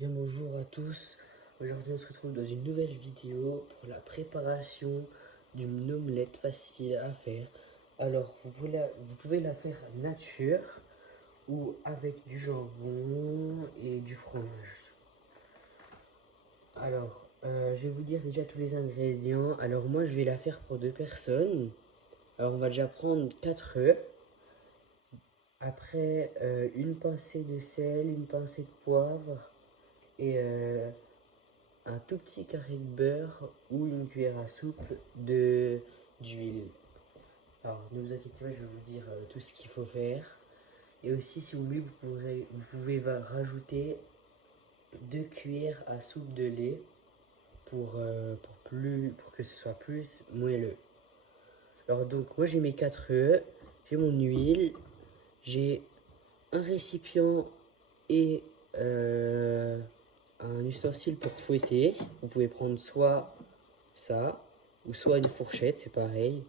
Bien bonjour à tous, aujourd'hui on se retrouve dans une nouvelle vidéo pour la préparation d'une omelette facile à faire. Alors vous pouvez la faire nature ou avec du jambon et du fromage. Alors je vais vous dire déjà tous les ingrédients. Alors moi je vais la faire pour deux personnes. Alors on va déjà prendre 4 œufs. Après une pincée de sel, une pincée de poivre et un tout petit carré de beurre ou une cuillère à soupe d'huile. Alors ne vous inquiétez pas, je vais vous dire tout ce qu'il faut faire. Et aussi, si vous voulez, vous pouvez rajouter 2 cuillères à soupe de lait pour que ce soit plus moelleux. Alors donc, moi j'ai mes 4 œufs, j'ai mon huile, j'ai un récipient et un ustensile pour fouetter. Vous pouvez prendre soit ça, ou soit une fourchette, c'est pareil.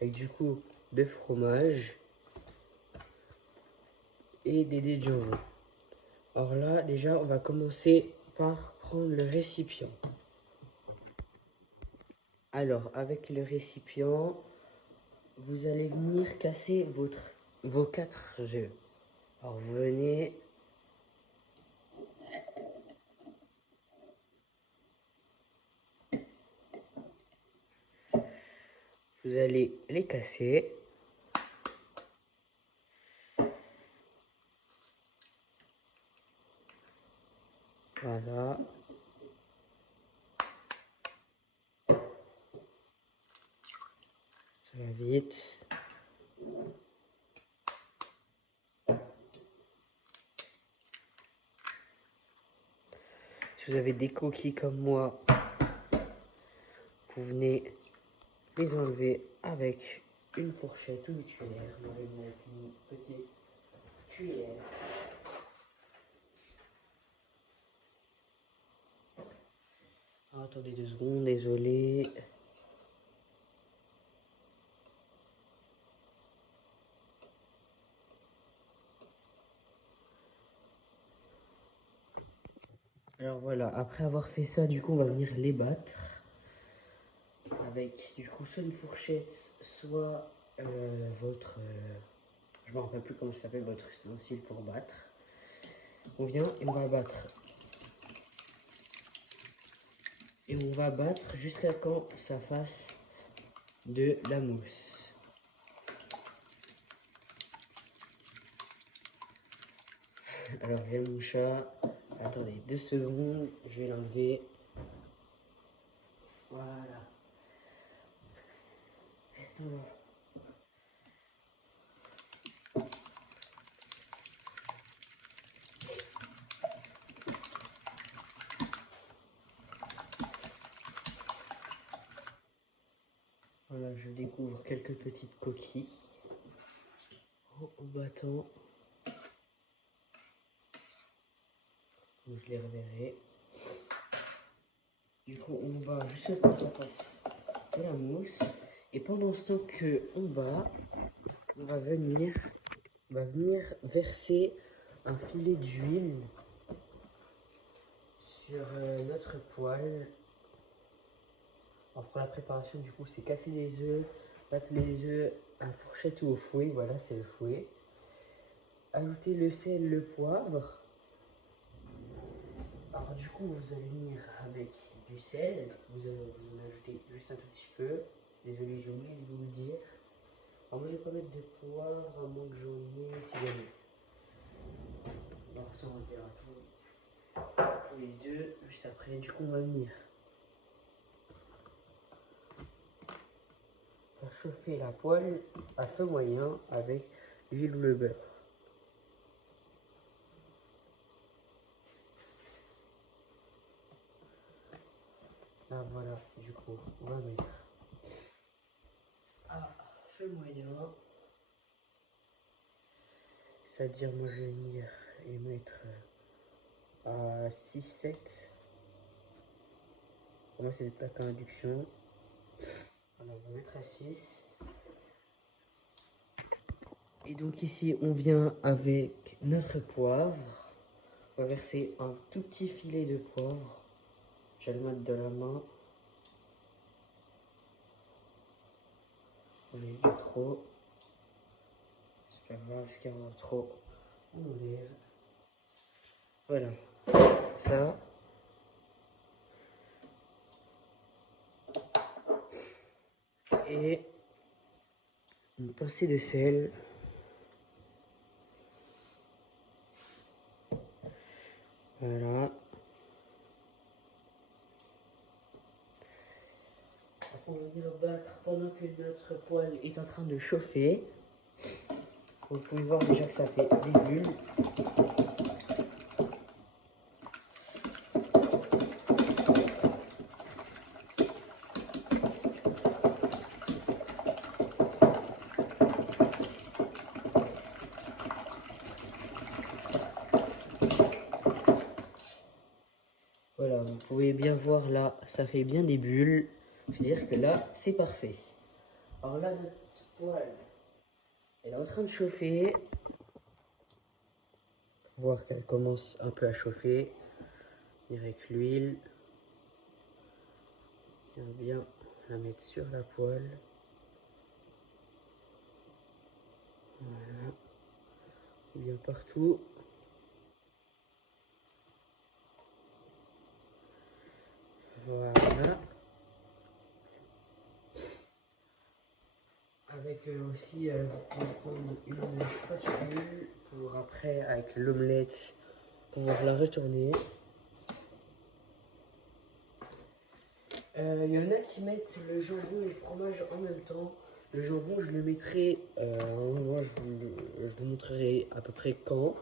Avec du coup de fromage et des dés de jambon. Alors là, déjà, on va commencer par prendre le récipient. Alors, avec le récipient, vous allez venir casser vos 4 œufs. Alors, vous venez. Vous allez les casser. Voilà. Ça va vite. Si vous avez des coquilles comme moi, vous venez les enlever avec une fourchette ou une cuillère. Moi, je vais mettre une petite cuillère. Ah, attendez 2 secondes, désolé. Alors voilà, après avoir fait ça, du coup, on va venir les battre avec, du coup, soit une fourchette, soit je me rappelle plus comment ça s'appelle, votre ustensile pour battre. On vient et on va battre. Et on va battre jusqu'à quand ça fasse de la mousse. Alors j'ai mon chat. Attendez 2 secondes, je vais l'enlever. Voilà. Reste là. Voilà, je découvre quelques petites coquilles au battant. Donc je les reverrai. Du coup, on bat juste pour que ça fasse de la mousse. Et pendant ce temps qu'on bat, on va venir verser un filet d'huile sur notre poêle. Alors pour la préparation, du coup, c'est casser les œufs, battre les œufs à fourchette ou au fouet. Voilà, c'est le fouet. Ajouter le sel, le poivre. Alors du coup, vous allez venir avec du sel. Vous en ajoutez juste un tout petit peu. Désolé, j'ai oublié de vous le dire. Alors moi, je vais pas mettre de poivre à moins que j'en ai si jamais. Alors ça, on verra tous les deux juste après. Du coup, on va venir faire chauffer la poêle à feu moyen avec l'huile ou le beurre. Là, voilà, du coup, on va mettre à feu moyen. C'est-à-dire, moi, je vais venir et mettre à 6-7. Pour moi, c'est des plaques à induction. Alors, on va mettre à 6. Et donc ici, on vient avec notre poivre. On va verser un tout petit filet de poivre. Je vais le mettre de la main. J'ai eu trop. C'est pas grave, ce qu'il y en a trop. On enlève. Voilà. Ça. Et une pincée de sel. Voilà. On va venir battre pendant que notre poêle est en train de chauffer. Vous pouvez voir déjà que ça fait des bulles. Voilà, vous pouvez bien voir là, ça fait bien des bulles. C'est-à-dire que là, c'est parfait. Alors là, notre poêle, elle est en train de chauffer. Voir qu'elle commence un peu à chauffer. Avec l'huile. On va bien la mettre sur la poêle. Voilà. Bien partout. Voilà. Avec aussi, vous pouvez prendre une spatule pour après, avec l'omelette, pouvoir la retourner. Il y en a qui mettent le jambon et le fromage en même temps. Le jambon, je le mettrai, moi je vous montrerai à peu près quand.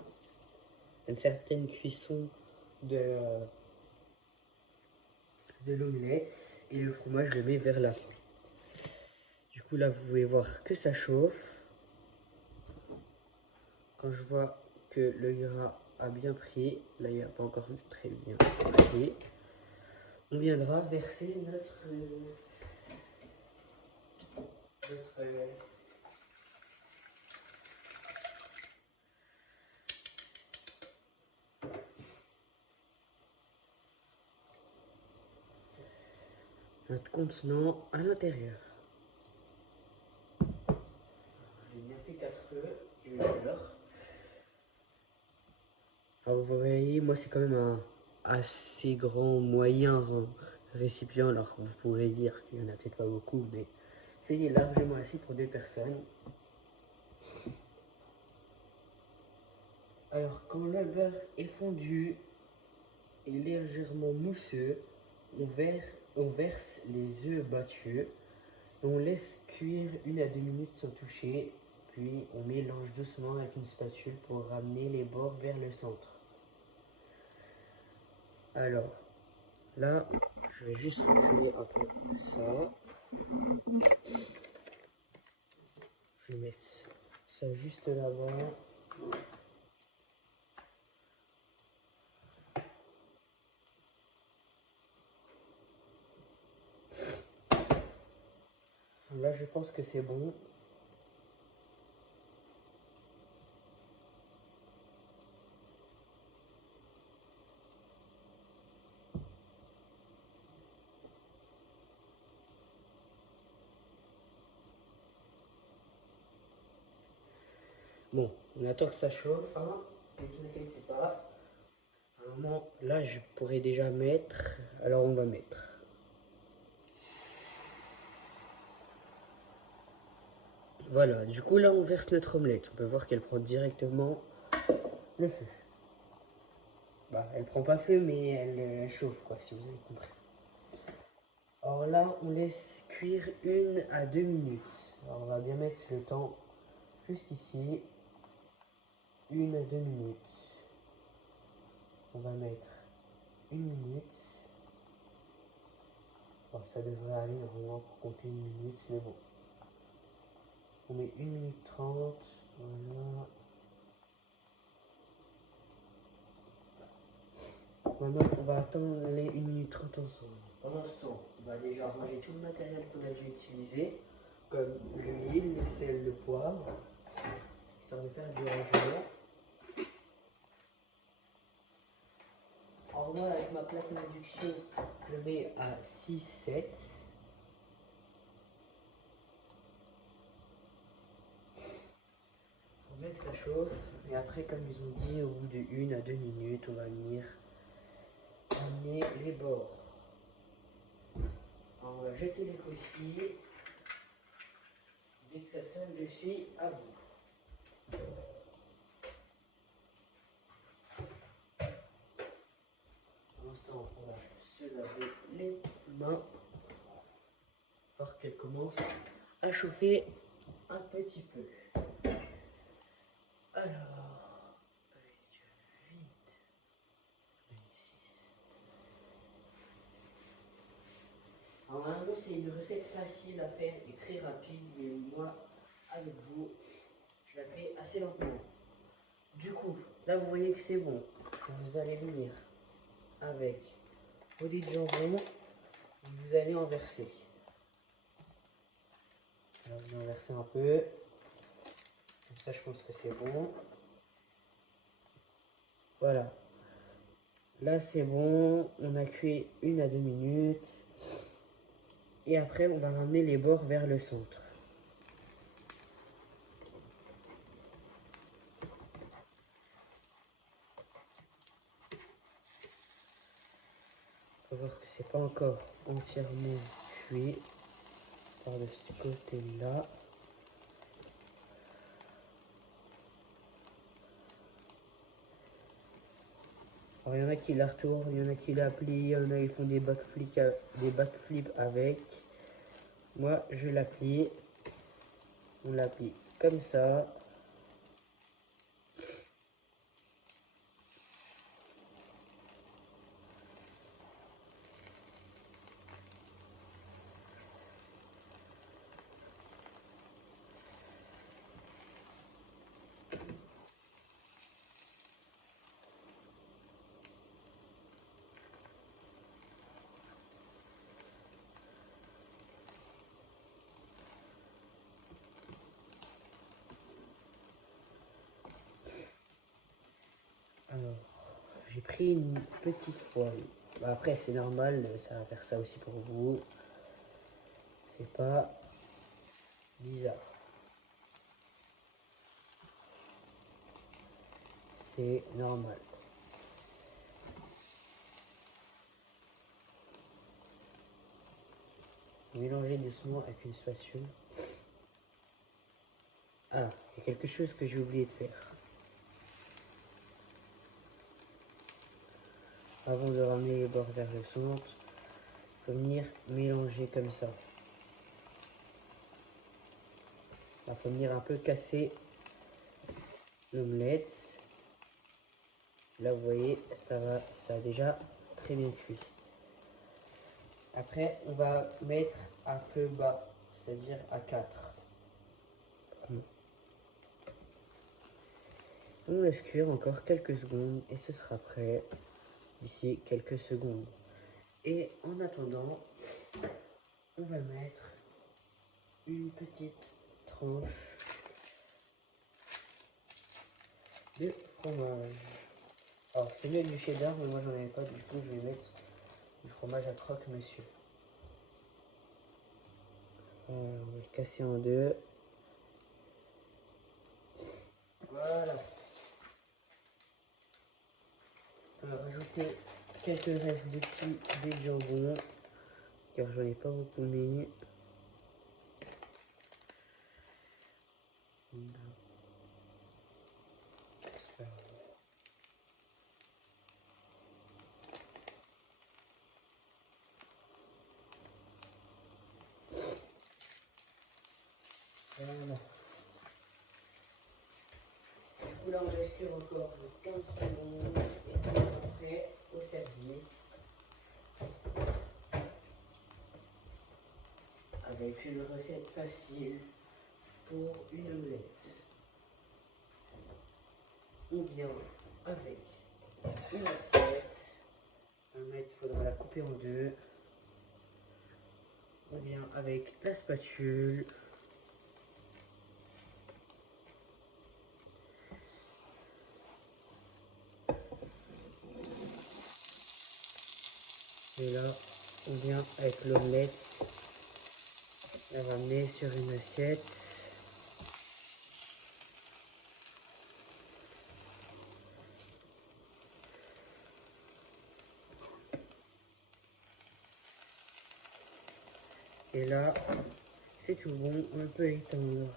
Une certaine cuisson de l'omelette. Et le fromage, je le mets vers la fin. Du coup, là, vous pouvez voir que ça chauffe. Quand je vois que le gras a bien pris, là, il n'a pas encore très bien pris, on viendra verser notre contenant à l'intérieur. J'ai bien fait 4 œufs, je vais le beurre. Alors vous voyez, moi c'est quand même un assez grand, moyen récipient. Alors vous pourrez dire qu'il n'y en a peut-être pas beaucoup, mais c'est largement assez pour 2 personnes. Alors quand le beurre est fondu et légèrement mousseux, on verse les œufs battus. On laisse cuire 1 à 2 minutes sans toucher, puis on mélange doucement avec une spatule pour ramener les bords vers le centre. Alors, là, je vais juste reculer un peu ça. Je vais mettre ça juste là-bas. Là, je pense que c'est bon. Bon, on attend que ça chauffe, hein. Ne vous inquiétez pas. À un moment, là, je pourrais déjà mettre. Alors, on va mettre. Voilà, du coup, là, on verse notre omelette. On peut voir qu'elle prend directement le feu. Bah, elle prend pas feu, mais elle chauffe, quoi, si vous avez compris. Alors là, on laisse cuire 1 à 2 minutes. Alors, on va bien mettre le temps juste ici. 1 à 2 minutes. On va mettre 1 minute. Bon, ça devrait aller normalement pour compter 1 minute, mais bon. On met 1 minute 30. Voilà. Maintenant, on va attendre les 1 minute 30 ensemble. Pendant ce temps, on va déjà ranger tout le matériel qu'on a dû utiliser, comme l'huile, le sel, le poivre, histoire de faire du rangement. Alors moi, avec ma plaque d'induction, je mets à 6-7. Pour bien que ça chauffe. Et après, comme ils ont dit, au bout de 1 à 2 minutes, on va venir amener les bords. Alors on va jeter les coquilles. Dès que ça sonne, je suis à vous. Pour l'instant, on va se laver les mains. Voir qu'elle commence à chauffer un petit peu. Alors, avec 8, 6. Alors, normalement, c'est une recette facile à faire et très rapide, mais moi, avec vous, je la fais assez lentement. Du coup, là, vous voyez que c'est bon. Vous allez venir avec vos dés de jambon, vous allez en verser. Alors, vous en versez un peu. Comme ça, je pense que c'est bon. Voilà. Là, c'est bon. On a cuit 1 à 2 minutes. Et après, on va ramener les bords vers le centre. On va voir que c'est pas encore entièrement cuit par de ce côté-là. Alors, il y en a qui la retournent, il y en a qui la plient, il y en a qui font des backflips avec. Moi, je la plie. On la plie comme ça. Alors, j'ai pris une petite poêle. Bah, après, c'est normal, ça va faire ça aussi pour vous. C'est pas bizarre. C'est normal. Mélangez doucement avec une spatule. Ah, il y a quelque chose que j'ai oublié de faire. Avant de ramener les bords vers le centre, il faut venir mélanger comme ça. Il faut venir un peu casser l'omelette. Là, vous voyez, ça a déjà très bien cuit. Après, on va mettre à feu bas, c'est-à-dire à 4. On laisse cuire encore quelques secondes et ce sera prêt d'ici quelques secondes. Et en attendant, on va mettre une petite tranche de fromage. Alors c'est mieux du cheddar, mais moi j'en avais pas, du coup je vais mettre du fromage à croque-monsieur. On va le casser en deux. Voilà. On va rajouter quelques restes de petits dés de jambon, car j'en ai pas beaucoup mis. Voilà. Du coup là on laisse cuire encore 15 secondes et ça sera prêt au service. Avec une recette facile pour une omelette. Ou bien avec une assiette. L'omelette, il faudra la couper en deux. Ou bien avec la spatule. Et là, on vient avec l'omelette la ramener sur une assiette. Et là, c'est tout bon, on peut étendre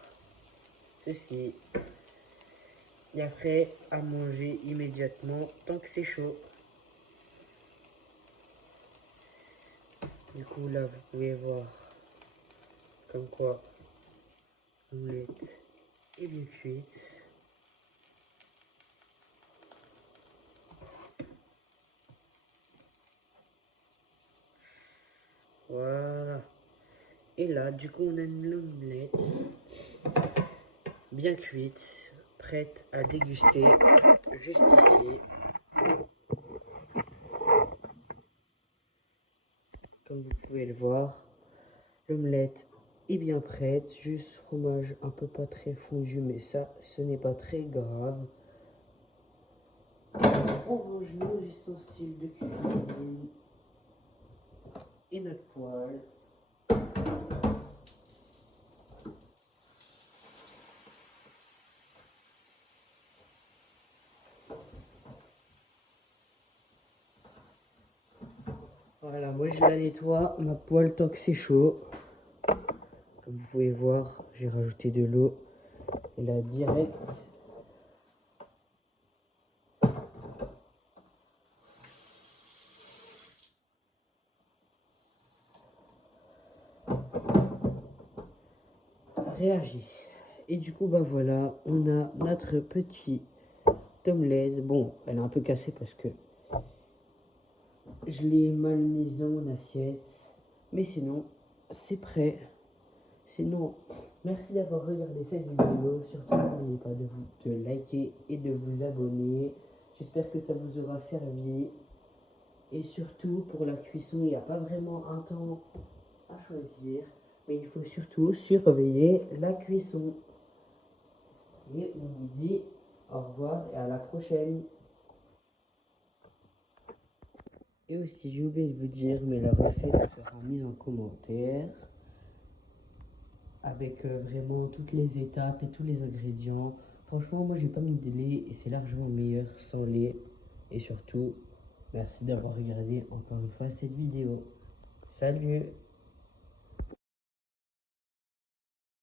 ceci. Et après, à manger immédiatement tant que c'est chaud. Du coup, là, vous pouvez voir comme quoi l'omelette est bien cuite. Voilà. Et là, du coup, on a une omelette bien cuite, prête à déguster juste ici. Comme vous pouvez le voir, l'omelette est bien prête, juste fromage un peu pas très fondu, mais ça, ce n'est pas très grave. On range nos ustensiles de cuisine et notre poêle. Voilà, moi je la nettoie, ma poêle tant que c'est chaud. Comme vous pouvez voir, j'ai rajouté de l'eau. Et là, direct, réagit. Et du coup, bah voilà, on a notre petit omelette. Bon, elle est un peu cassée parce que je l'ai mal mise dans mon assiette. Mais sinon, c'est prêt. Sinon, merci d'avoir regardé cette vidéo. Surtout, n'oubliez pas de liker et de vous abonner. J'espère que ça vous aura servi. Et surtout, pour la cuisson, il n'y a pas vraiment un temps à choisir. Mais il faut surtout surveiller la cuisson. Et on vous dit au revoir et à la prochaine. Et aussi, j'ai oublié de vous dire, mais la recette sera mise en commentaire avec vraiment toutes les étapes et tous les ingrédients. Franchement, moi, j'ai pas mis de lait et c'est largement meilleur sans lait. Et surtout, merci d'avoir regardé encore une fois cette vidéo. Salut!